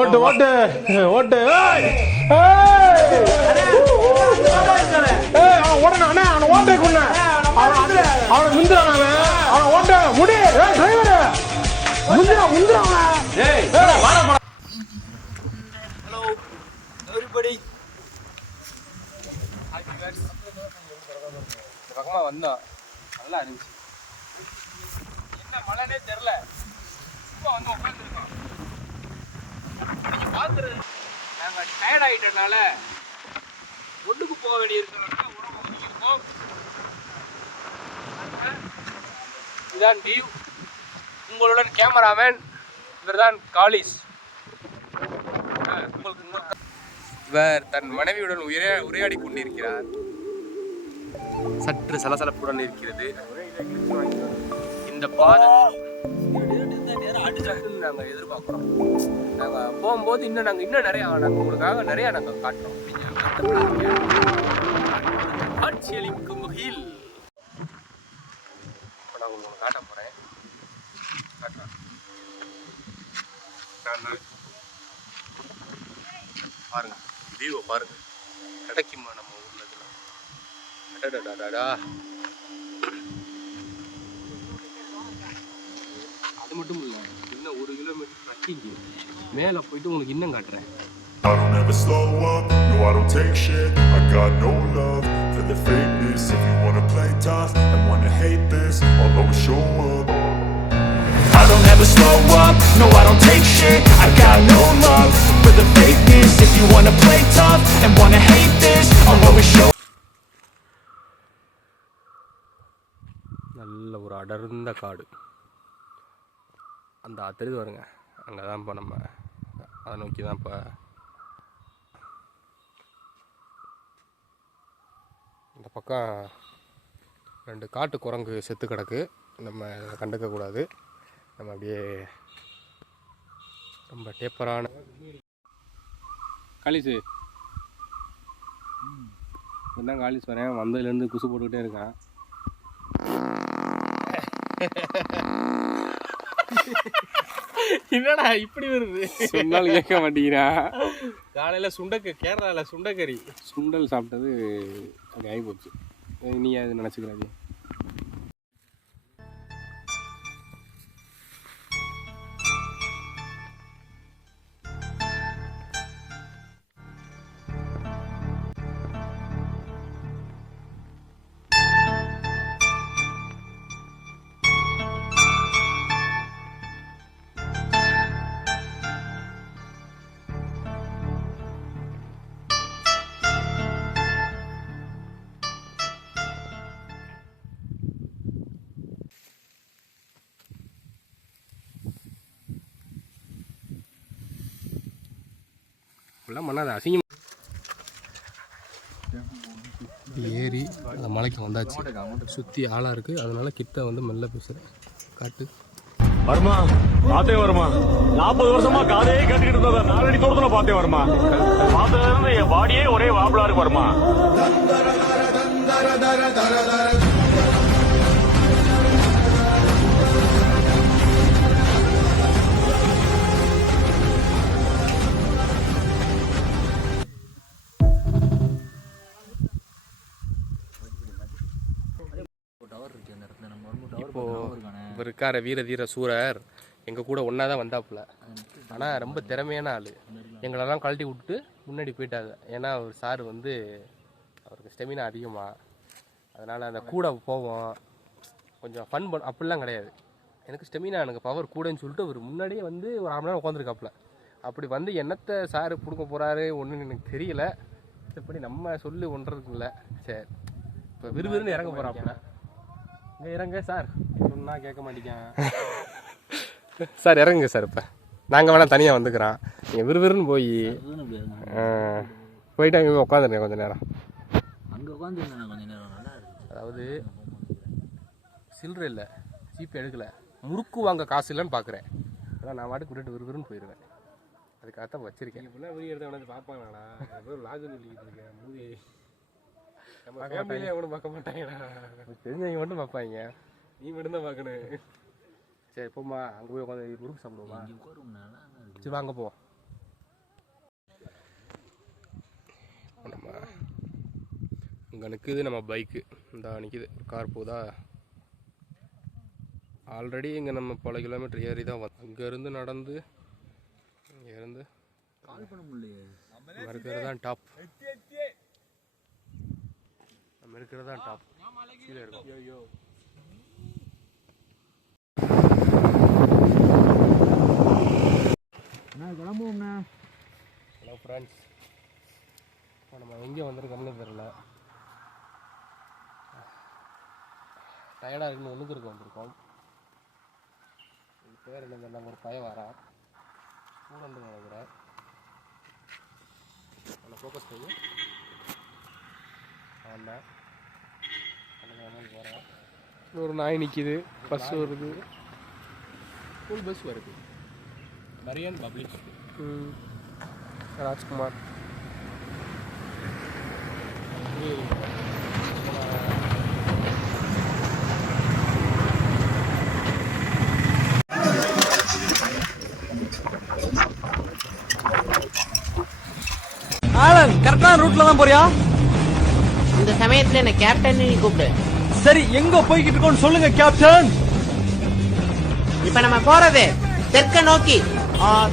ஓட்டு ஓட்டு ஓட்டு ஓடணும் அண்ணா அவனை ஓட்டை கொண்டு அவனை முந்திரான் அவனை ஓட்ட முடி டிரைவர் முந்திரான் ஹலோ எவ்ரிபடி இந்த பக்கமாக வந்தோம் நல்லா இருந்துச்சு என்ன மழைனே தெரில இப்போ வந்து உட்காந்துருக்கோம் நீங்கள் பார்த்துறது நாங்கள் டயர்ட் ஆகிட்டனால ஒன்றுக்கு போக வேண்டியிருக்கிறவங்க உடம்பு ஒதுக்கியிருக்கோம் இதுதான் டியூ உங்களுடன் கேமராமேன் இவர் தான் காலிஸ் இவர் தன் மனைவியுடன் உரையாடி கொண்டிருக்கிறார் சற்று சலசலப்புடன் இருக்கிறது இந்த பாதை நாங்கள் எதிர்பார்க்குறோம் நாங்கள் போகும்போது இன்னும் நிறையா நாங்கள் உங்களுக்காக நிறையா நாங்கள் காட்டுறோம் காட்சியளிக்கும் வகையில் இப்போ நான் உங்களுக்கு காட்ட போகிறேன் காட்டுறேன் பாருங்க வியூவை பாருங்க கிடைக்குமா நம்ம ஊர்ல அது மட்டும் இல்லை இன்னும் 1 கிலோமீட்டர் ட்ரக்கிங் மேலே போயிட்டு உங்களுக்கு இன்னும் காட்டுறேன். I don't ever slow up, no I don't take shit. I got no love for the fakeness. If you wanna play tough and wanna hate this, I'll always show up. I don't ever slow up, no I don't take shit. I got no love for the fakeness. If you wanna play tough and wanna hate this, I'll always show up. நல்ல ஒரு அடர்ந்த காடு அந்த தெரியுது வருங்க அங்கே தான் இப்போ நம்ம அதை நோக்கி தான் இப்போ இந்த பக்கம் 2 காட்டு குரங்கு செத்து கிடக்கு. நம்ம கண்டுக்கக்கூடாது. நம்ம அப்படியே ரொம்ப டேப்பரான காலிஸு இப்போதான் காலிஸ் வரேன் வந்ததுலேருந்து குசு போட்டுக்கிட்டே இருக்கான். என்னடா இப்படி வருது சொன்னாலும் கேட்க மாட்டேங்கிறா. காலையில் கேரளாவில் சுண்டக்கறி சுண்டல் சாப்பிட்டது அப்படி ஆகி போச்சு. நீ அது நினச்சிக்கிறாது. இப்படிலாம் பண்ணாத அசிங்கம். ஏறி அந்த மலைக்கு வந்தாச்சு. சுற்றி ஆளாக இருக்குது. அதனால கிட்ட வந்து மெல்ல பேசுகிறேன். காட்டு வருமா பார்த்தே வருமா 40 வருஷமா காதையே கேட்டுக்கிட்டு இருந்தத 4 அடி தூரத்துல பார்த்தே வருமா பார்த்ததுல இருந்து என் பாடியே ஒரே வாபலா இருக்கு வருமா. இப்போ இவர் இருக்கார வீர தீர சூரர் எங்கள் கூட ஒன்றா தான் வந்தாப்புல. ஆனால் ரொம்ப திறமையான ஆள். எங்களெல்லாம் கழட்டி விட்டுட்டு முன்னாடி போயிட்டாங்க. ஏன்னா அவர் சார் வந்து அவருக்கு ஸ்டெமினா அதிகமாக. அதனால் அந்த கூட போவோம் கொஞ்சம் ஃபன் அப்படிலாம் கிடையாது. எனக்கு ஸ்டெமினா எனக்கு பவர் கூடன்னு சொல்லிட்டு அவர் முன்னாடியே வந்து ஒரு 1/2 மணி நேரம் உட்காந்துருக்காப்புல. அப்படி வந்து என்னத்தை சார் கொடுக்க போகிறாரு ஒன்றுன்னு எனக்கு தெரியல. இப்படி நம்ம சொல்லி ஒன்றதுக்கு இல்லை. சரி இப்போ விறுவிறுன்னு இறங்க போகிறாப்புல. இங்கே இறங்க சார் சொன்னால் கேட்க மாட்டேங்க. சார் இறங்குங்க சார். இப்போ நாங்கள் வேணால் தனியாக வந்துக்கிறோம். நீங்கள் விறுவிறுன்னு போயிட்டு அங்கே உட்காந்துருங்க கொஞ்சம் நேரம். அங்கே உட்காந்துருந்தேன் கொஞ்சம் நேரம். நல்லா இருக்கு. அதாவது சில்லறை இல்லை, ஜிபே எடுக்கலை, முறுக்கு வாங்க காசு இல்லைன்னு பார்க்குறேன். அதான் நான் வாட்டுக்கு விட்டுட்டு விறுவிறுன்னு போயிடுவேன். அதுக்காகத்தான் வச்சிருக்கேன். இப்படிலாம் வீடியோ எடுத்து வந்து பார்ப்பாங்களாடா. லாஜன் சொல்லிக்கிட்டு இருக்கேன். மூவி நம்ம ஃபேமிலியிலே எவனும் பார்க்க மாட்டாங்கடா. தெரிஞ்சவங்க மட்டும் பார்ப்பாங்க. நீ மட்டும்தான் பார்க்கணும். சரி போம்மா அங்கே போய் உட்காந்து முறுக்கு சாப்பிடுவோமா. சரி வாங்க போவோம். இங்கே நிற்குது நம்ம பைக்கு, இந்த நிற்கிது கார் போதா. ஆல்ரெடி இங்கே நம்ம பல கிலோமீட்டர் ஏறி தான் அங்கேருந்து நடந்து இங்கேருந்து கால் பண்ண முடியலையே. நம்ம இருக்கிறது தான் டாப். நம்ம இருக்கிறது தான் டாப். கீழே இருக்கும். கிளம்புவோம்ண்ணா. ஹலோ ஃப்ரெண்ட்ஸ், இப்போ நம்ம எங்கே வந்திருக்கோம்னு தெரில. டயர்டாக இருக்குன்னு ஒன்றுக்கு இருக்க வந்திருக்கோம். பேர் என்ன தெரியல, ஒரு பையன் வரான், ஸ்டூடெண்ட் நினைக்கிறேன். அவனை ஃபோக்கஸ் பண்ணி அவன்தான் போகிறேன். ஒரு நாய் நிற்கிது, பஸ் வருது, ஸ்கூல் பஸ் வருது. Marian public school. Rajkumar Alan, கரெக்டான ரூட்ல தான் போறியா? இந்த சமயத்துல என்ன கேப்டன் நீ கூப்பிடு. சரி, எங்க போய்கிட்டு இருக்கோம்னு சொல்லுங்க கேப்டன். இப்ப நம்ம போறது தெற்க நோக்கி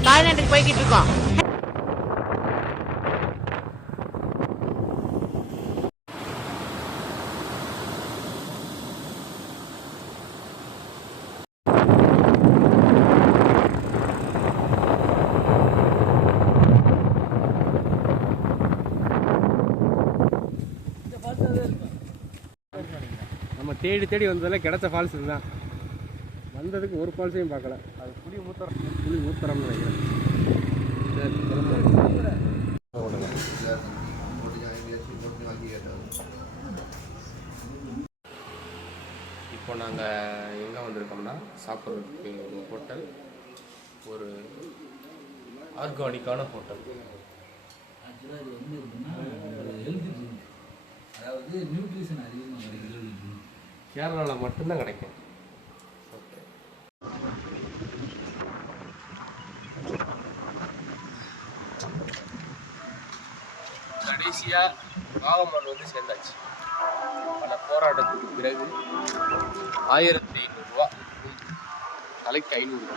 தாய்லாந்துக்கு போய்கிட்டு இருக்கோம். நம்ம தேடி தேடி வந்ததில் கிடைச்ச ஃபால்ஸ் இதுதான். வந்ததுக்கு ஒரு ஃபால்ஸையும் பார்க்கல. அது புளி ஊத்தரம்னு நினைக்கிறேன். இப்போ நாங்கள் எங்கே வந்திருக்கோம்னா சாப்பிட்றதுக்கு ஒரு ஹோட்டல், ஒரு ஆர்கானிக்கான ஹோட்டல். ஆக்சுவலாக இது வந்து எப்படின்னா ஒரு ஹெல்த் ட்ரிங்க், அதாவது நியூட்ரிஷன் அதிகமாக கிடைக்கிறது. கேரளாவில் மட்டும்தான் கிடைக்கும். ஓகே, கடைசியாக வாகமான் வந்து சேர்ந்தாச்சு. பல போராட்டத்துக்கு பிறகு 1500 ரூபா, தலைக்கு 500 ரூபா.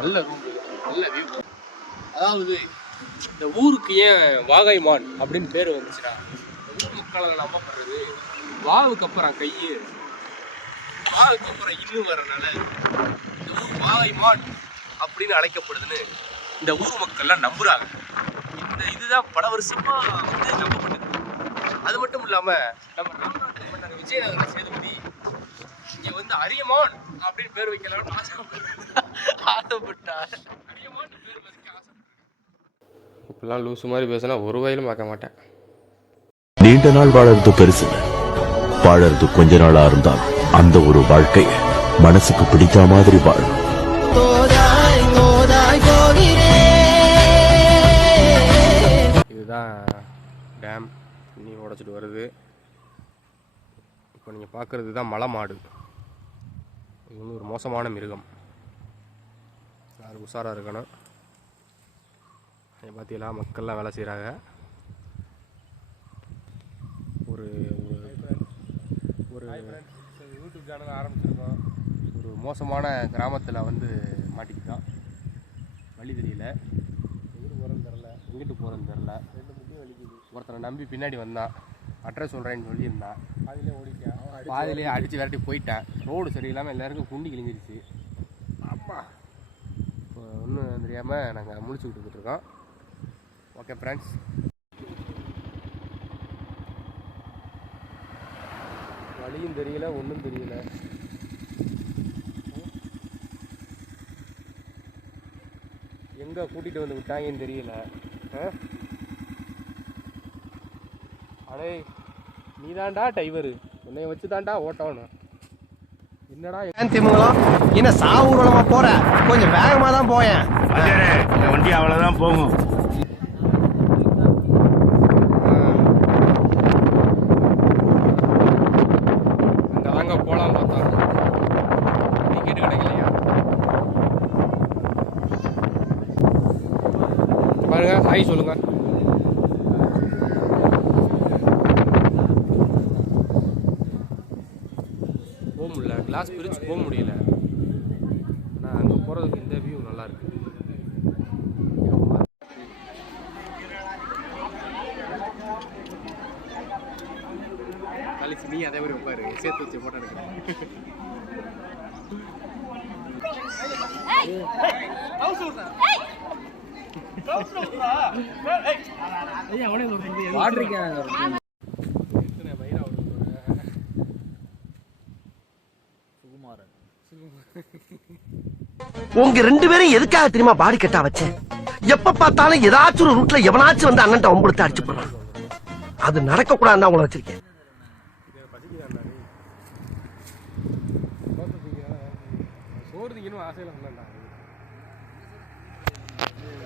நல்ல ரூம், நல்ல வியூ. அதாவது இந்த ஊருக்கு ஏன் வாகைமான் அப்படின்னு பேர் வந்துச்சுன்னா, ஊர் மக்களை நம்பப்படுறது வாவுக்கு அப்புறம் கை, வாவுக்கு அப்புறம் இன்னும் வரனால இந்த ஊர் வாகைமான் அப்படின்னு அழைக்கப்படுதுன்னு இந்த ஊர் மக்கள்லாம் நம்புறாங்க. இந்த இதுதான் பல வருஷமா வந்து நம்பப்பட்டது. அது மட்டும் இல்லாம நம்ம ராமநாதபுரம் மன்னர் விஜயநகர சேதுபதி இங்க வந்து அரியமான் அப்படின்னு பேர் வைக்கலாம்னு ஆசைப்பட்டார். அரியமான் பேர் வைக்க ஆசைப்பட்டார். இப்பெல்லாம் லூசு மாதிரி பேசினா ஒரு வயலும் பார்க்க மாட்டேன். நீண்ட நாள் வாழறது பெருசு, வாழறது கொஞ்ச நாளா இருந்தால் அந்த ஒரு வாழ்க்கை மனசுக்கு பிடித்த மாதிரி வாழும். இதுதான் டேம், தண்ணி உடைச்சிட்டு வருது. இப்போ நீங்கள் பார்க்குறது தான் மலை மாடு. இது வந்து ஒரு மோசமான மிருகம். யாரும் உஷாராக இருக்கணும். பார்த்தீங்களா, மக்கள்லாம் வேலை செய்கிறாங்க. ஒரு யூடியூப் சேனல் ஆரம்பிச்சிருக்கோம். ஒரு மோசமான கிராமத்தில் வந்து மாட்டிக்கிட்டோம். வழி தெரியல, எங்கிட்டு போகிறேன்னு தெரில. ஒருத்தரை நம்பி பின்னாடி வந்தான், அட்ரஸ் சொல்கிறேன்னு சொல்லியிருந்தான். பாதியிலே அடித்து விரட்டி போயிட்டேன். ரோடு சரியில்லாமல் எல்லாருக்கும் குண்டி கிழிஞ்சிருச்சு. ஆமாம், இப்போ ஒன்றும் தெரியாமல் நாங்கள் முழிச்சு விட்டுருக்கோம். ஓகே ஃப்ரெண்ட்ஸ், வழியும் தெரியல, ஒன்றும் தெரியல. எங்கே கூட்டிகிட்டு வந்து விட்டாங்கன்னு தெரியல. அடே, நீ தாண்டா டிரைவரு, உன்னைய வச்சு தாண்டா ஓட்டணும். என்னடா திமுகலாம் என்ன சாவூர்வலமா போற? கொஞ்சம் வேகமா தான் போயேன். இந்த வண்டி அவ்வளவுதான் போகும். அங்கே தாங்க போகலாம் பார்த்தா டிக்கெட்டு கிடைக்கலையா? பாருங்க, ஹாய் சொல்லுங்க. கிளாஸ் பிரித்து போக முடியல. ஆனால் அங்கே போகிறதுக்கு இந்த வியூ நல்லா இருக்கு. நாளைக்கு நீ அதே மாதிரி உட்காரு, சேர்த்து வச்சு போட்டோ எடுக்கிறேன். உங்க 2 பேரும் எதுக்காக தெரியுமா பாடி கட்டா வச்சேன்? எப்ப பார்த்தாலும் ஏதாச்சும் ஒரு ரூட்ல எவனாச்சும் வந்து அண்ணன் ஒம்பளுத்து அடிச்சு போடுறான். அது நடக்க கூடாதுன்னு உங்களை வச்சிருக்கேன். சோறு திங்கணும் ஆசையில்